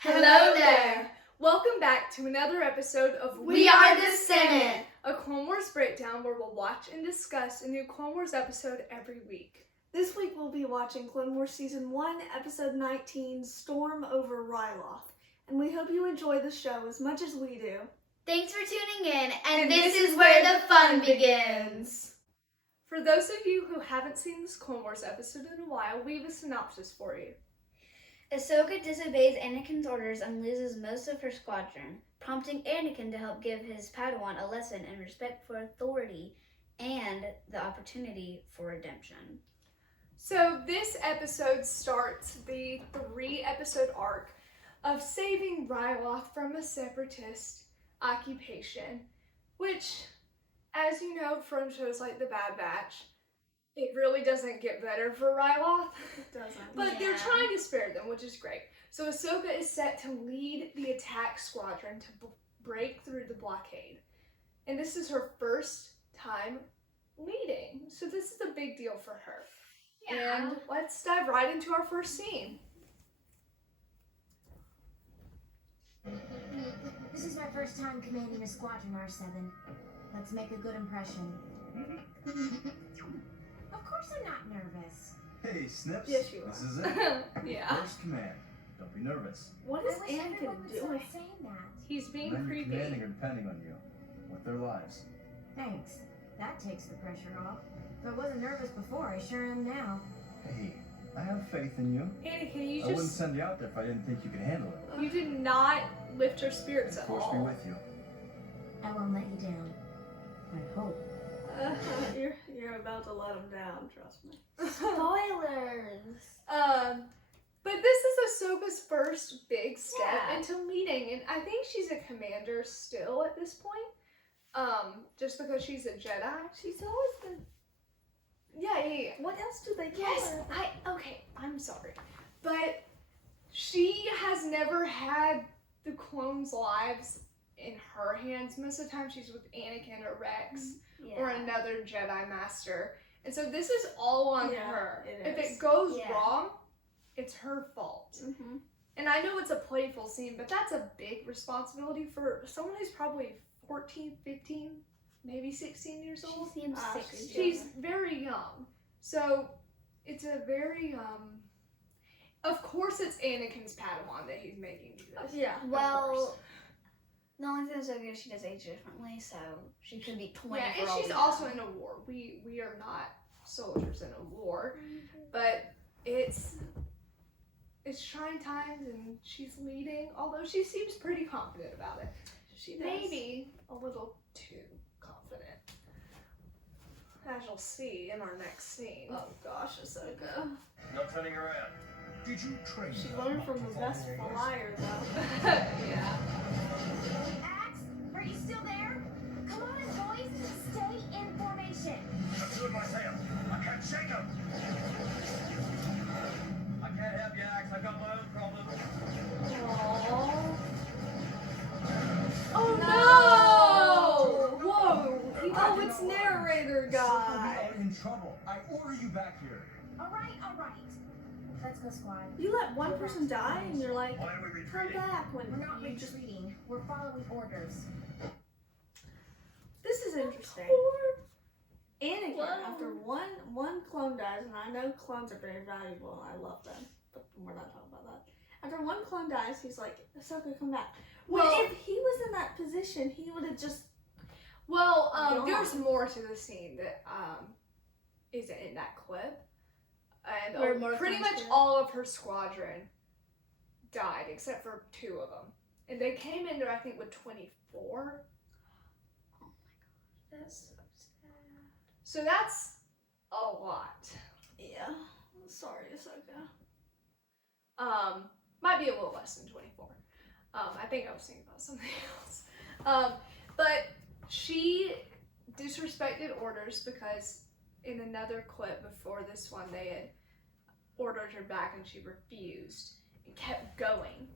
Hello there! Welcome back to another episode of We Are the Senate, a Clone Wars breakdown where we'll watch and discuss a new Clone Wars episode every week. This week we'll be watching Clone Wars Season 1, Episode 19, Storm over Ryloth. And we hope you enjoy the show as much as we do. Thanks for tuning in, and this is where the fun begins. For those of you who haven't seen this Clone Wars episode in a while, we have a synopsis for you. Ahsoka disobeys Anakin's orders and loses most of her squadron, prompting Anakin to help give his Padawan a lesson in respect for authority and the opportunity for redemption. So this episode starts the 3-episode arc of saving Ryloth from a separatist occupation, which, as you know from shows like The Bad Batch, it really doesn't get better for Ryloth. It doesn't. But they're trying to spare them, which is great. So Ahsoka is set to lead the attack squadron to break through the blockade. And this is her first time leading. So this is a big deal for her. Yeah. And let's dive right into our first scene. This is my first time commanding a squadron, R7. Let's make a good impression. Of course I'm not nervous. Hey, Snips. Yes, you are. This is it. Yeah. First command. Don't be nervous. What is I wish everyone Anakin would doing? stop saying that. He's being Men you're creepy. commanding are depending on you, with their lives. Thanks. That takes the pressure off. If I wasn't nervous before, I sure am now. Hey, I have faith in you. Anakin, you I wouldn't just... send you out there if I didn't think you could handle it. You did not lift her spirits at Force all. me with you. I won't let you down. I hope. You're about to let him down, trust me. Spoilers! But this is Ahsoka's first big step Yeah. into leading, and I think she's a commander still at this point. Just because she's a Jedi. She's always been... Yeah. What else do they call Yes, her? I'm sorry. But she has never had the clones' lives in her hands. Most of the time she's with Anakin or Rex or another Jedi Master. And so this is all on Yeah, her. it If is. it goes Yeah. wrong, it's her fault. Mm-hmm. And I know it's a playful scene, but that's a big responsibility for someone who's probably 14, 15, maybe 16 years old. She seems Ah, 60. She's very young. So it's a very, of course it's Anakin's Padawan that he's making do this. Yeah. Of Well, course. the only thing Ahsoka is she does age differently, so she could be 20 Yeah, for and all she's we also know. in a war. We are not soldiers in a war, but it's trying times and she's leading, although she seems pretty confident about it. She does. Maybe a little too confident, as you'll see in our next scene. Oh gosh, Ahsoka. No turning around. Did you train? She learned from the best flyer, though. Yeah. Axe, are you still there? Come on, boys. Stay in formation. I'm doing myself. I can't shake him. I can't help you, Axe. I've got my own problems. Aww. Oh no! Whoa! Oh, it's narrator guy. We are in trouble. I order you back here. All right. Let's go, squad. You let one person die and you're like, Why are we come retreating? back when We're not you just... retreating. We're following orders. This is interesting. Anakin, Whoa. after one clone dies, and I know clones are very valuable, and I love them, but we're not talking about that. After one clone dies, he's like, Ahsoka, come back. Well, Well- if he was in that position, he would have just... Well, Go there's on. more to the scene that isn't in that clip, and Where more pretty clones much died? all of her squadron died except for 2 of them, and they came in there I think with 24. That's so sad. So that's a lot. Yeah. Sorry, Ahsoka. Might be a little less than 24. I think I was thinking about something else. But she disrespected orders because in another clip before this one, they had ordered her back and she refused and kept going.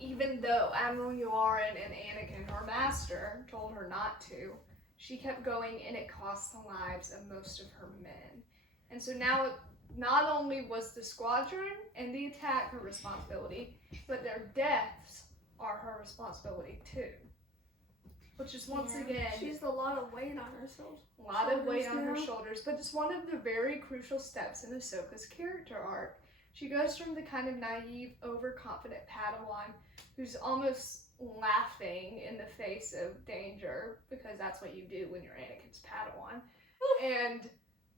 Even though Admiral Yularen and Anakin, her master, told her not to, she kept going and it cost the lives of most of her men. And so now not only was the squadron and the attack her responsibility, but their deaths are her responsibility too. Which is once again, she's a lot of weight on her shoulders. a lot of weight on her now. shoulders, but it's one of the very crucial steps in Ahsoka's character arc. She goes from the kind of naive, overconfident Padawan who's almost laughing in the face of danger, because that's what you do when you're Anakin's Padawan. And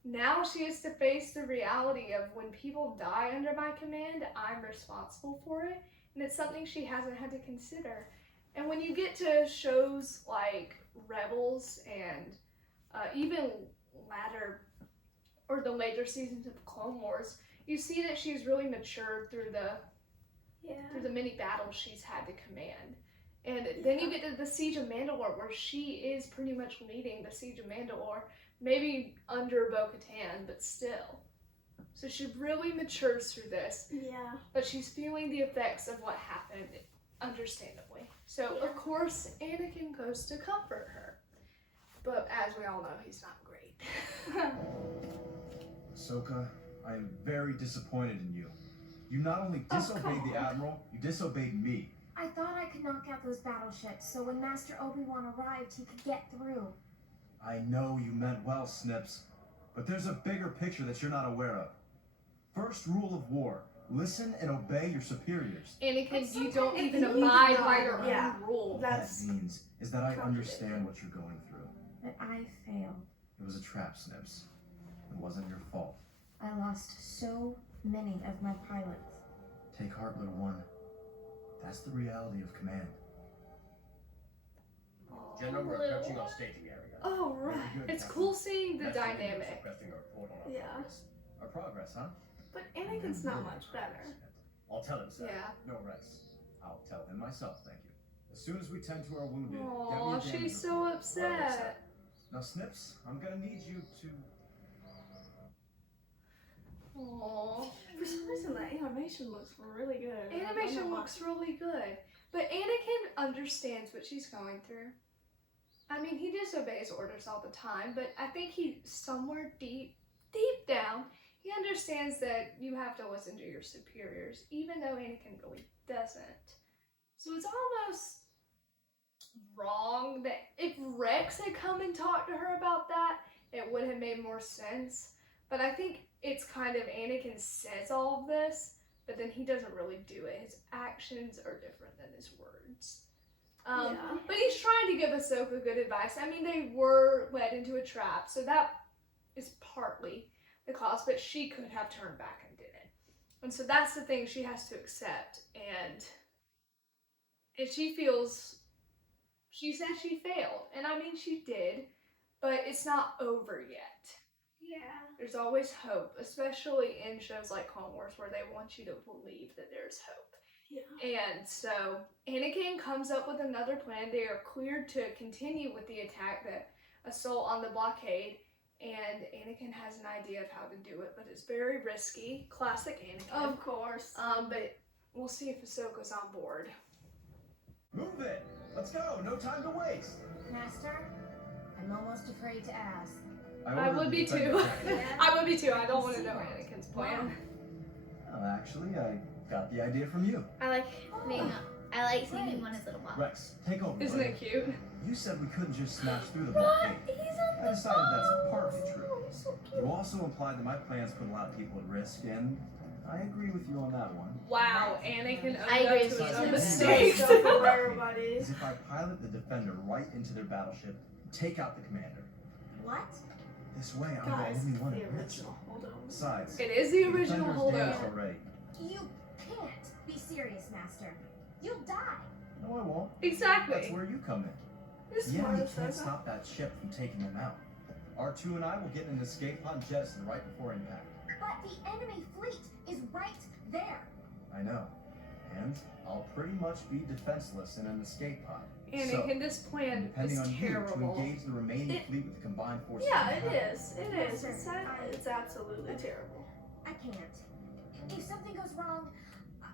now she has to face the reality of when people die under my command, I'm responsible for it. And it's something she hasn't had to consider. And when you get to shows like Rebels and even the later seasons of Clone Wars, you see that she's really matured through the many battles she's had to command. And then you get to the Siege of Mandalore, where she is pretty much leading the Siege of Mandalore, maybe under Bo-Katan, but still. So she really matures through this. Yeah. But she's feeling the effects of what happened, understandably. So, of course, Anakin goes to comfort her. But as we all know, he's not great. Ahsoka, I am very disappointed in you. You not only disobeyed the Admiral, you disobeyed me. I thought I could knock out those battleships, so when Master Obi-Wan arrived, he could get through. I know you meant well, Snips, but there's a bigger picture that you're not aware of. First rule of war, listen and obey your superiors. Anakin, you sometimes don't it even means abide no. by your Yeah. own rule. What That's that means is that I contradictory. understand what you're going through. But I failed. It was a trap, Snips. It wasn't your fault. I lost so many of my pilots. Take heart, little one. That's the reality of command. General, we're approaching our staging area. Oh, right. Very good, It's Captain. cool seeing the Next thing is dynamic. requesting a report on our Yeah. progress. Our progress, huh? But Anakin's not much better. I'll tell him, sir. Yeah. No rights. I'll tell him myself, thank you. As soon as we tend to our wounded, get me Aw, a damage she's so report. upset. Now, Snips, I'm gonna need you to... Aww. For some reason, the animation looks really good. I don't Animation know looks really good. But Anakin understands what she's going through. I mean, he disobeys orders all the time, but I think he, somewhere deep down, he understands that you have to listen to your superiors, even though Anakin really doesn't. So it's almost wrong that if Rex had come and talked to her about that, it would have made more sense. But I think it's kind of Anakin says all of this, but then he doesn't really do it. His actions are different than his words. Yeah. But he's trying to give Ahsoka good advice. I mean, they were led into a trap, so that is partly the cause, but she could have turned back and did it. And so that's the thing she has to accept. And she feels, she said she failed. And I mean, she did, but it's not over yet. Yeah. There's always hope, especially in shows like Clone Wars, where they want you to believe that there's hope. Yeah. And so Anakin comes up with another plan. They are cleared to continue with the attack, the assault on the blockade, and Anakin has an idea of how to do it, but it's very risky. Classic Anakin. Of course. But we'll see if Ahsoka's on board. Move it! Let's go! No time to waste! Master, I'm almost afraid to ask. I ordered would the be defender too. package. I would be too. I don't want to know Anakin's plan. Well, actually, I got the idea from you. I like seeing him on his little box. Rex, take over. Isn't buddy. it cute? You said we couldn't just smash through the blockade. I decided that's partly true. You also implied that my plans put a lot of people at risk, and I agree with you on that one. Wow, Anakin I owned agree up with to you his too. own That's mistakes. Self-aware, buddy. Is if I pilot the defender right into their battleship and take out the commander. What? This way, I'm Guys, the only one the at risk. original. Hold on. Besides, It is the the original defender's damaged holdout. already. You can't be serious, Master. You'll die. No, I won't. Exactly. That's where you come in. This Yeah, you one can't says stop that ship from taking them out. R2 and I will get in an escape pod and jettison right before impact. But the enemy fleet is right there. I know. And I'll pretty much be defenseless in an escape pod. Anakin, this plan Depending is on you to terrible. engage the remaining It- fleet with the combined forces. Yeah, of it the Empire. is. It is. Listen, It's absolutely terrible. I can't. If something goes wrong,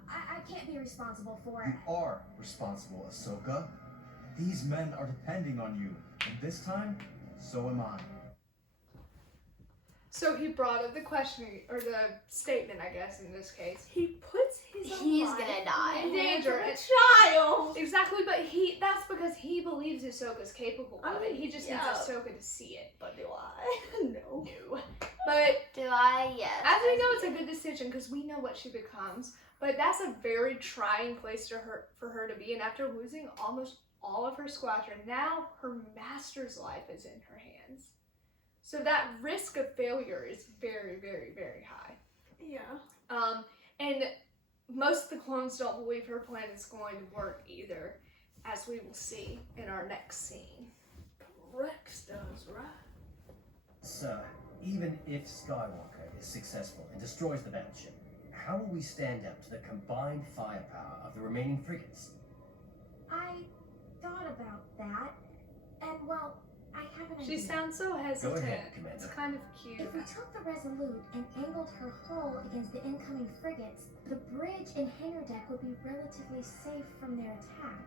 I can't be responsible for it. You are responsible, Ahsoka. These men are depending on you. And this time, so am I. So he brought up the questioning, or the statement, I guess, in this case. He puts his own He's life gonna die. in In danger. danger. A It's- child. Exactly, but that's because he believes Ahsoka's capable of it. He just Yeah. needs Ahsoka to see it. But do I? No. No. But Do I? Yes. as we know, it's a good decision because we know what she becomes. But that's a very trying place for her to be. And after losing almost all of her squadron, now her master's life is in her hands. So that risk of failure is very, very, very high. Yeah. And most of the clones don't believe her plan is going to work either, as we will see in our next scene. Rex does, right? Sir, even if Skywalker is successful and destroys the battleship, how will we stand up to the combined firepower of the remaining frigates? I thought about that, and well, I have an She idea. sounds so hesitant. Go ahead, Commander. It's kind of cute. If we took the Resolute and angled her hull against the incoming frigates, the bridge and hangar deck would be relatively safe from their attack.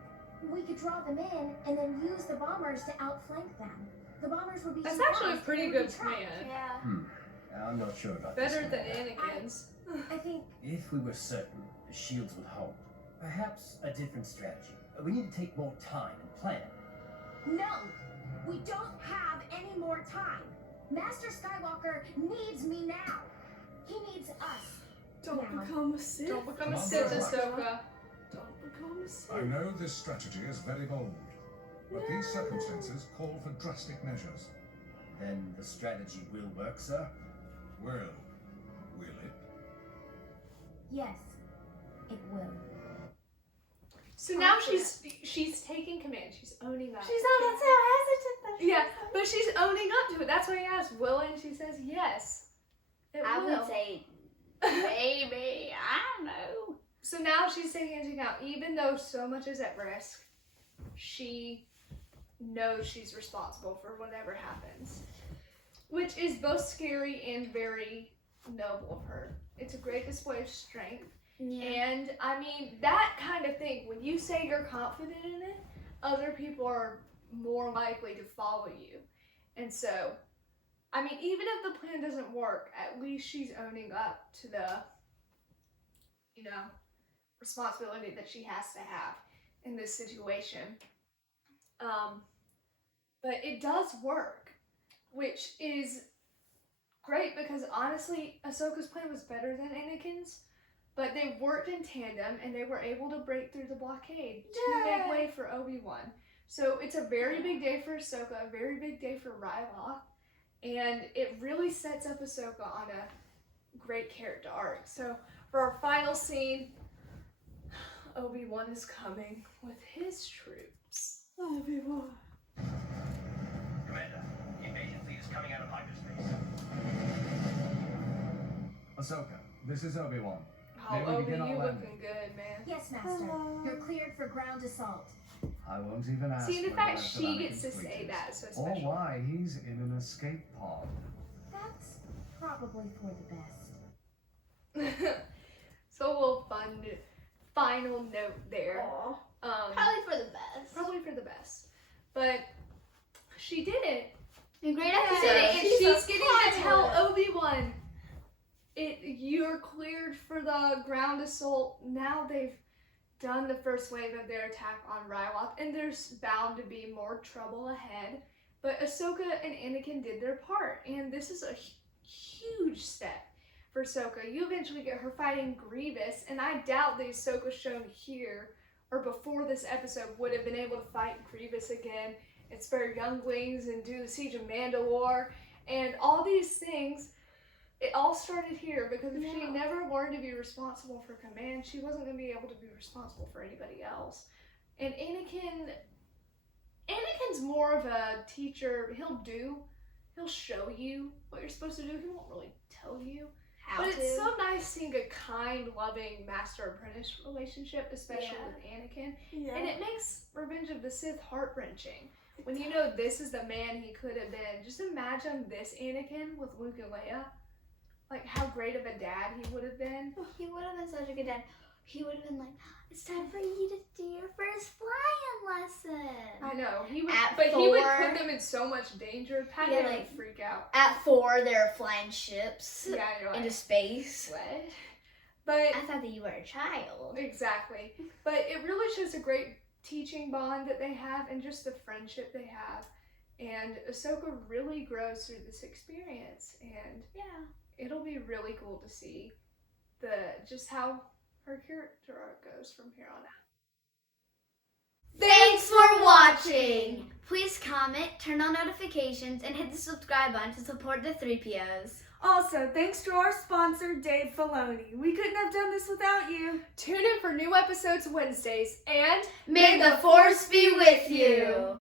We could draw them in and then use the bombers to outflank them. The bombers would be That's too actually a fast pretty and would good be trapped. plan. Yeah. I'm not sure about this. Better than Commander. Anakin's. I think If we were certain the shields would hold, perhaps a different strategy. We need to take more time and plan. no, we don't have any more time. Master Skywalker needs me now. He needs us. Don't Now. become a Sith. Don't become a Commander Sith, Black. Ahsoka. Don't become a Sith. I know this strategy is very bold, but these circumstances call for drastic measures. Then the strategy will work, sir? Well, will it? Yes, it will. So now she's taking command. She's owning up. She's not so hesitant. That Yeah, but she's owning up to it. That's why he asked, will it? And she says yes. It I will. would say maybe. I don't know. So now she's taking into account, even though so much is at risk, she knows she's responsible for whatever happens. Which is both scary and very noble of her. It's a great display of strength. Yeah. And I mean, that kind of thing, when you say you're confident in it, other people are more likely to follow you. And so, I mean, even if the plan doesn't work, at least she's owning up to the, responsibility that she has to have in this situation. But it does work, which is great because honestly, Ahsoka's plan was better than Anakin's. But they worked in tandem and they were able to break through the blockade to make way for Obi-Wan. So it's a very big day for Ahsoka, a very big day for Ryloth. And it really sets up Ahsoka on a great character arc. So for our final scene, Obi-Wan is coming with his troops. Obi-Wan. Commander, the invasion fleet is coming out of hyperspace. Ahsoka, this is Obi-Wan. Oh, May we Obi, begin our you landing? looking good, man. Yes, Master. Hello. You're cleared for ground assault. I won't even ask. See, the where fact rest of she gets to Anakin's say fleet that is, is so or special. why he's in an escape pod. That's probably for the best. So a little fun final note there. Aw. Probably for the best. Probably for the best. But she did it. A great She episode. did it, and She's she's a getting to tell pilot. Obi-Wan, you're cleared for the ground assault. Now they've done the first wave of their attack on Ryloth, and there's bound to be more trouble ahead. But Ahsoka and Anakin did their part, and this is a huge step for Ahsoka. You eventually get her fighting Grievous, and I doubt the Ahsoka shown here or before this episode would have been able to fight Grievous again and spare younglings and do the Siege of Mandalore and all these things. It all started here because if she never learned to be responsible for command, she wasn't going to be able to be responsible for anybody else. And Anakin's more of a teacher. He'll show you what you're supposed to do. He won't really tell you. How But to. it's so nice seeing a kind, loving master-apprentice relationship, especially Yeah. with Anakin. Yeah. And it makes Revenge of the Sith heart-wrenching. When you know this is the man he could have been. Just imagine this Anakin with Luke and Leia. Like, how great of a dad he would have been. He would have been such a good dad. he would have been like, it's time for you to do your first flying lesson. I know. He would, At but he would 4. put them in so much danger. Patty Yeah, would like- freak out. At 4, they're flying ships Yeah, you're like, into space. what? But I thought that you were a child. exactly. But it really shows a great teaching bond that they have and just the friendship they have. And Ahsoka really grows through this experience, and Yeah. it'll be really cool to see just how her character arc goes from here on out. Thanks for watching! Please comment, turn on notifications, and hit the subscribe button to support the Threepios. Also, thanks to our sponsor, Dave Filoni. We couldn't have done this without you. Tune in for new episodes Wednesdays, and May the Force be with you!